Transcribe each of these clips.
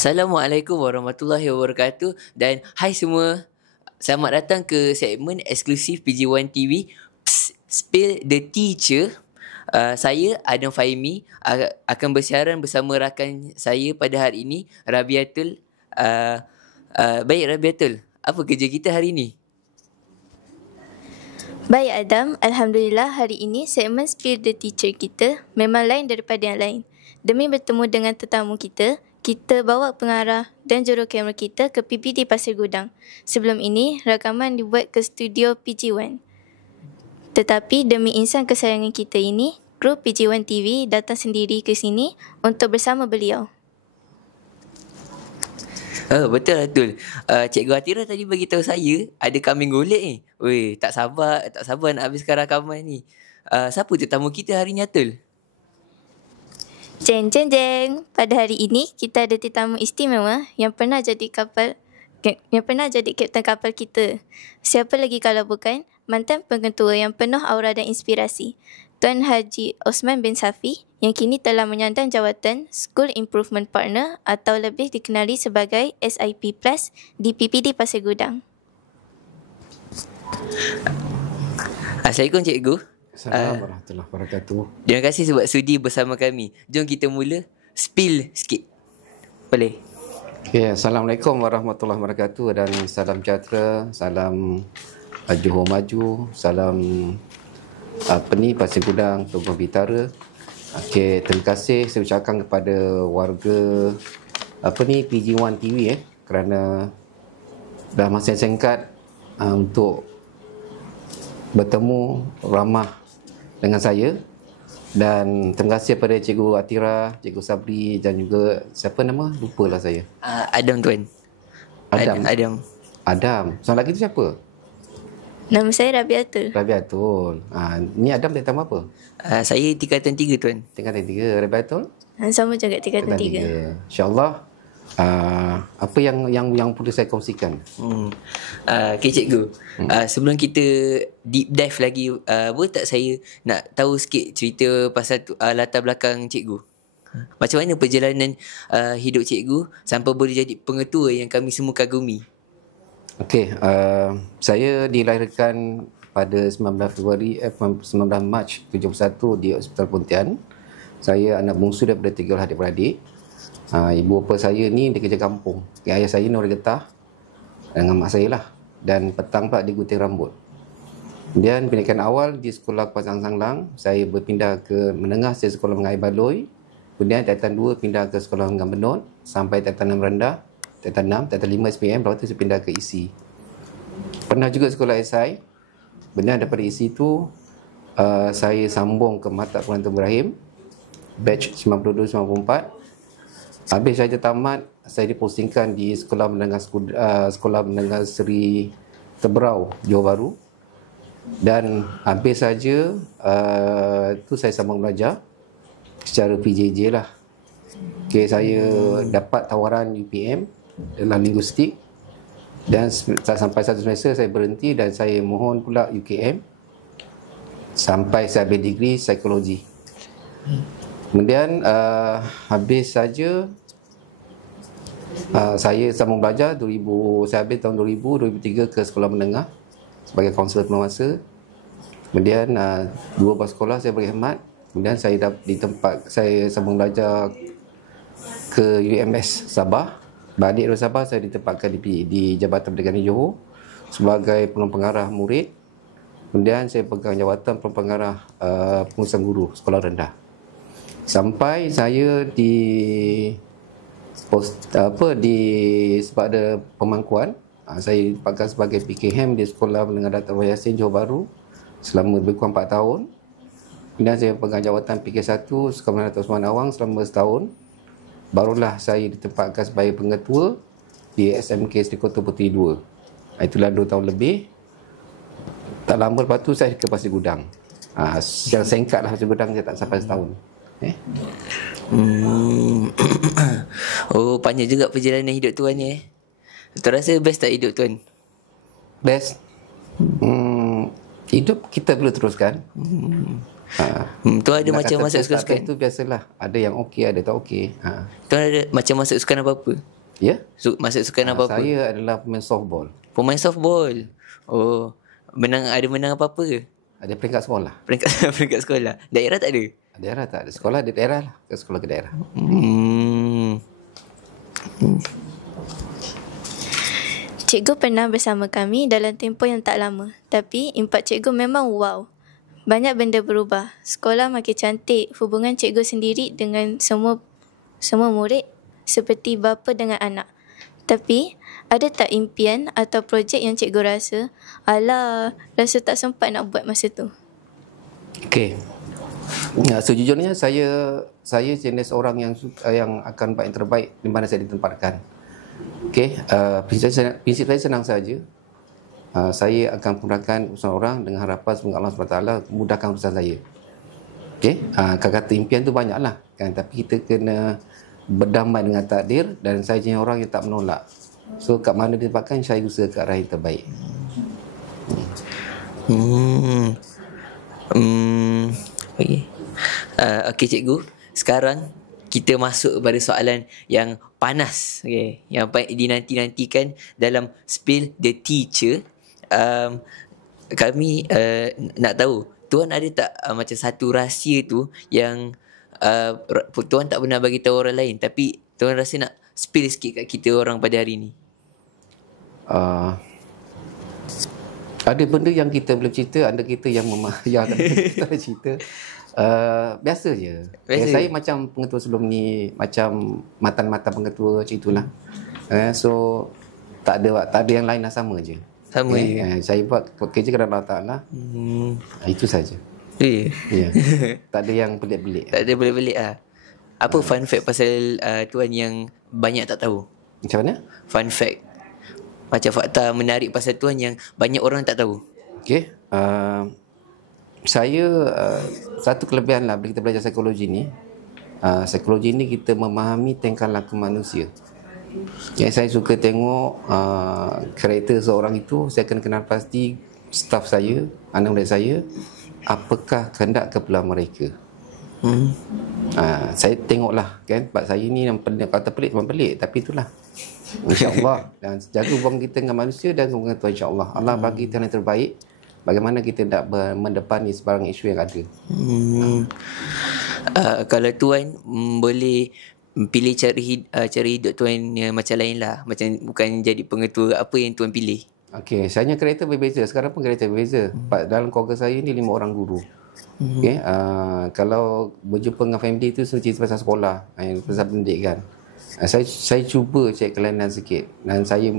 Assalamualaikum warahmatullahi wabarakatuh dan hai semua. Selamat datang ke segmen eksklusif PG1 TV Spill the Teacher. Saya Adam Fahimi akan bersiaran bersama rakan saya pada hari ini, Rabiatul. Baik Rabiatul, apa kerja kita hari ini? Baik Adam, Alhamdulillah hari ini segmen Spill the Teacher kita memang lain daripada yang lain. Demi bertemu dengan tetamu kita bawa pengarah dan jurukamera kita ke PPD Pasir Gudang. Sebelum ini, rakaman dibuat ke studio PG1. Tetapi demi insan kesayangan kita ini, kru PG1 TV datang sendiri ke sini untuk bersama beliau. Betul. Cikgu Atira tadi bagi tahu saya ada kambing golek ni. Weh, tak sabar nak habiskan rakaman ni. Siapa tetamu kita hari ni, Atul? Jeng. Pada hari ini kita ada tetamu istimewa yang pernah jadi kapten kapal kita. Siapa lagi kalau bukan mantan pengetua yang penuh aura dan inspirasi, Tuan Haji Osman bin Safi yang kini telah menyandang jawatan School Improvement Partner atau lebih dikenali sebagai SIP Plus di PPD Pasir Gudang. Assalamualaikum cikgu. Assalamualaikum warahmatullahi wabarakatuh. Terima kasih sebab sudi bersama kami. Jom kita mula spill sikit. Boleh? Okay, Assalamualaikum warahmatullahi wabarakatuh dan salam sejahtera, salam Johor Maju, salam Pasir Gudang, Togong Bitara. Okay, terima kasih saya ucapkan kepada warga PG1 TV kerana dah masa yang singkat untuk bertemu ramah dengan saya, dan terima kasih kepada Cikgu Atira, Cikgu Sabri dan juga siapa nama? Lupalah saya. Adam tuan. Adam. Soalan lagi tu siapa? Nama saya Rabiatul. Ni Adam tentang apa? Saya tingkatan 3 tuan. Tingkatan 3. Rabiatul? Sama juga tingkatan 3. InsyaAllah apa yang perlu saya kongsikan? Okay cikgu, sebelum kita deep dive lagi, boleh tak saya nak tahu sikit cerita pasal latar belakang cikgu? Macam mana perjalanan hidup cikgu sampai boleh jadi pengetua yang kami semua kagumi? Okey, saya dilahirkan pada 19 Mac 71 di Hospital Pontian. Saya anak bungsu daripada 3 orang adik-beradik. Ibu bapa saya ni dia kerja kampung. Ayah saya ni orang Getah dengan mak saya lah. Dan petang pula dia gunting rambut. Kemudian pendidikan awal di sekolah Pasang Sanglang, saya berpindah ke menengah, saya sekolah Mengai Baloi. Kemudian tingkatan 2 pindah ke sekolah Mengai Benut sampai tingkatan 6 rendah, tingkatan 6, tingkatan 5 SPM, lepas tu saya pindah ke ISI. Pernah juga sekolah SI. Benar daripada ISI tu saya sambung ke Mata Pengantin Ibrahim batch 92-94. Habis saya tamat, saya dipostingkan di Sekolah Menengah Seri Teberau, Johor Bahru. Dan habis saja tu saya sambung belajar secara PJJ lah. Okay, saya dapat tawaran UPM dalam linguistik, dan sampai satu semester saya berhenti dan saya mohon pula UKM sampai saya ambil degree psikologi. Kemudian habis saja saya sambung belajar saya habis tahun 2003 ke sekolah menengah sebagai kaunselor penuh masa. Kemudian 2 buah sekolah saya berkhidmat. Kemudian saya sambung belajar ke UMS Sabah. Balik dari Sabah saya ditempatkan di Jabatan Pendidikan Johor sebagai pengarah murid. Kemudian saya pegang jawatan pengarah pengurusan guru sekolah rendah. Sampai saya sebab ada pemangkuan, saya ditempatkan sebagai PKM di Sekolah Menengah Datuk Yasin Johor Bahru selama lebih kurang 4 tahun. Kemudian saya pegang jawatan PK1 Sekolah Menengah Datuk Osman Awang selama setahun. Barulah saya ditempatkan sebagai pengetua di SMK Seri Kota Puteri 2. Itulah 2 tahun lebih. Tak lama lepas tu saya ke Pasir Gudang. Secara singkat lah, Pasir Gudang saya tak sampai setahun. Oh, panjang juga perjalanan hidup tuan ni. Tuan rasa best tak hidup tuan? Best? Hidup kita perlu teruskan. Tuan ada Nak macam kata masuk best tak sukan-sukan? best tu biasalah. Ada yang okey, ada tak okey. Tuan ada macam masuk sukan apa-apa? Ya? Masuk sukan apa-apa? Saya adalah pemain softball. Pemain softball. Oh, ada menang apa-apa ke? Ada peringkat sekolah. Peringkat sekolah. Daerah tak ada? Daerah tak ada. Sekolah di daerah lah. Ke sekolah ke daerah. Cikgu pernah bersama kami dalam tempoh yang tak lama. Tapi impak cikgu memang wow. Banyak benda berubah. Sekolah makin cantik. Hubungan cikgu sendiri dengan semua murid seperti bapa dengan anak. Tapi, ada tak impian atau projek yang cikgu rasa, rasa tak sempat nak buat masa tu? Okey. Sejujurnya saya jenis orang yang akan buat yang terbaik di mana saya ditempatkan. Okey, prinsip saya senang saja. Saya akan mudahkan urusan orang dengan harapan semoga Allah SWT mudahkan urusan saya. Okey, kata impian tu banyaklah kan, tapi kita kena berdamai dengan takdir dan saya jenis orang yang tak menolak. So kat mana ditempatkan saya usaha ke arah yang terbaik. Okey cikgu, sekarang kita masuk kepada soalan yang panas, yang dinanti-nantikan dalam Spill the Teacher. Kami nak tahu, tuan ada tak macam satu rahsia tu yang tuan tak pernah bagi tahu orang lain, tapi tuan rasa nak spill sikit kat kita orang pada hari ni? Ada benda yang kita boleh cerita, ada kita yang kita boleh cerita. Biasa je. Saya macam pengetua sebelum ni, macam matan-matan pengetua macam itulah. So tak ada yang lain lah, sama je. Sama je. Saya buat kerja kerana Allah Ta'ala. Itu saja. Ya. Tak ada yang pelik-pelik. Tak ada pelik-pelik lah. Apa fun fact pasal tuan yang banyak tak tahu? Macam mana? Fun fact, macam fakta menarik pasal tuan yang banyak orang tak tahu. Okey. Saya satu kelebihan lah bila kita belajar psikologi ni. Psikologi ni kita memahami tingkah laku manusia. Yang saya suka tengok karakter seorang itu, saya kena kenal pasti staff saya, anak murid saya, apakah kehendak kepala mereka. Saya tengoklah kan, sebab saya ni yang kata pelik memang pelik, tapi itulah insya-Allah. Dan jaga hubungan kita dengan manusia dan hubungan Tuhan, insya-Allah Allah bagi Tuhan yang terbaik. Bagaimana kita nak mendepani sebarang isu yang ada. Kalau tuan boleh pilih cara hidup tuan yang macam lain lah, macam bukan jadi pengetua, apa yang tuan pilih? Okey, saya karakter berbeza. Sekarang pun karakter berbeza. Dalam keluarga saya ni 5 orang guru. Okey, kalau berjumpa dengan family tu cerita pasal sekolah, pasal pendidikan. Saya cuba cek kelainan sikit, dan saya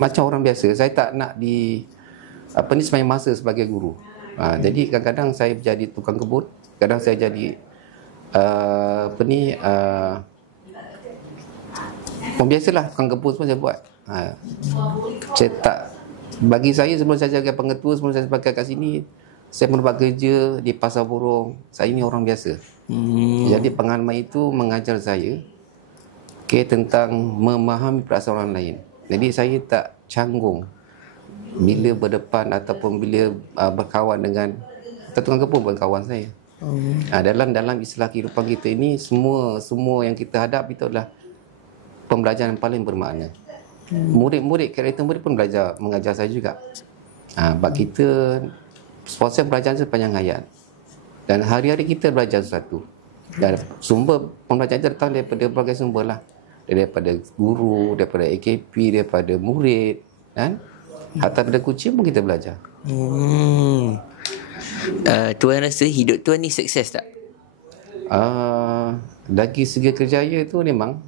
macam orang biasa, saya tak nak semaya masa sebagai guru. Jadi kadang-kadang saya jadi tukang kebun, kadang saya jadi biasalah tukang kebun semua saya buat. Saya tak, bagi saya sebelum saya jadi pengetua, sebelum saya sebagai kat sini, saya pun buat kerja di pasar burung. Saya ni orang biasa. Jadi pengalaman itu mengajar saya tentang memahami perasaan orang lain. Jadi saya tak canggung bila berdepan ataupun bila berkawan dengan tukang kebun, bukan kawan saya. Dalam istilah kehidupan kita ini, semua yang kita hadap itu adalah pembelajaran yang paling bermakna. Murid-murid, karakter murid pun mengajar saya juga. Sebab kita proses belajar sepanjang hayat, dan hari-hari kita belajar sesuatu, dan sumber pembelajaran itu datang daripada berbagai sumber lah, daripada guru, daripada AKP, daripada murid, kan? Hatta daripada kucing pun kita belajar. Tuan rasa hidup tuan ni sukses tak? Dari segi kerjaya tu memang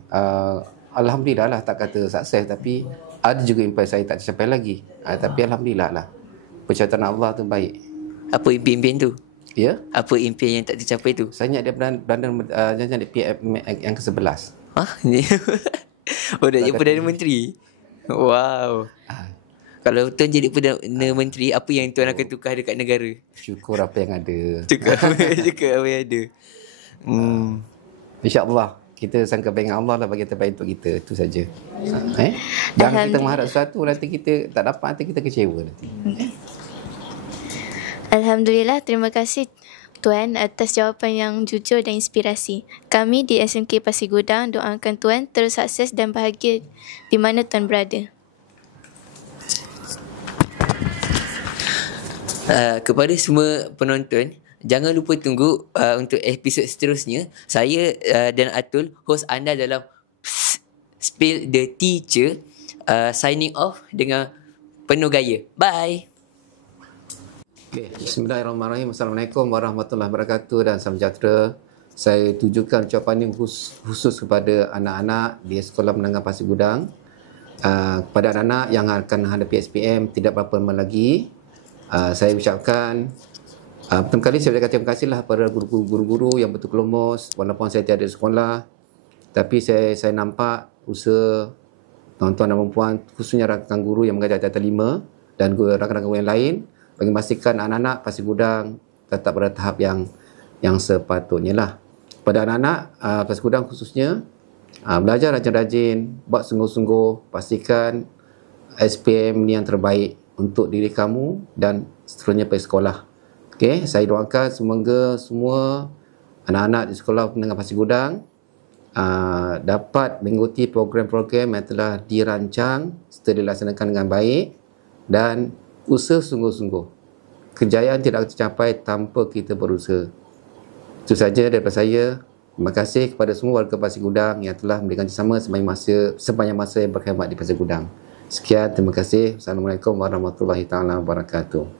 alhamdulillah lah, tak kata sukses, tapi ada juga impian saya tak tercapai lagi. Tapi alhamdulillah lah, penciptaan Allah tu baik. Apa impian tu? Ya? Apa impian yang tak tercapai tu? Saya nak jadi PM yang ke-11. Ni dah jadi Perdana Menteri. Wow. Kalau tuan jadi Perdana Menteri, apa yang tuan akan tukar dekat negara? Syukur apa yang ada. Tukar apa yang ada. InsyaAllah kita sangka baik dengan Allah lah, bagi terbaik untuk kita. Itu saja. Jangan kita mengharap sesuatu, nanti kita tak dapat, nanti kita kecewa nanti. Alhamdulillah, terima kasih Tuan atas jawapan yang jujur dan inspirasi. Kami di SMK Pasir Gudang doakan Tuan terus sukses dan bahagia di mana Tuan berada. Kepada semua penonton, jangan lupa tunggu untuk episod seterusnya. Saya dan Atul, hos anda dalam Spill the Teacher, signing off dengan penuh gaya. Bye. Okay. Bismillahirrahmanirrahim. Assalamualaikum warahmatullahi wabarakatuh dan salam sejahtera. Saya tujukan ucapan ini khusus kepada anak-anak di Sekolah Menengah Pasir Gudang. Kepada anak-anak yang akan menghadapi SPM tidak berapa lama lagi, saya ucapkan pertama kali saya ucapkan terima kasihlah kepada guru-guru yang betul kelomos. Walaupun saya tiada sekolah, tapi saya nampak usaha tuan-tuan dan puan, khususnya rakan guru yang mengajar atas 5 dan rakan-rakan guru yang lain bagi memastikan anak-anak Pasir Gudang tetap pada tahap yang sepatutnya lah. Pada anak-anak Pasir Gudang khususnya, belajar rajin-rajin, buat sungguh-sungguh, pastikan SPM ni yang terbaik untuk diri kamu dan seterusnya pergi sekolah. Okay, saya doakan semoga semua anak-anak di Sekolah Menengah Pasir Gudang dapat mengikuti program-program yang telah dirancang serta dilaksanakan dengan baik dan usaha sungguh-sungguh. Kejayaan tidak tercapai tanpa kita berusaha. Itu saja daripada saya. Terima kasih kepada semua warga Pasir Gudang yang telah memberikan kerjasama sepanjang masa yang berkhidmat di Pasir Gudang. Sekian, terima kasih. Assalamualaikum warahmatullahi wabarakatuh.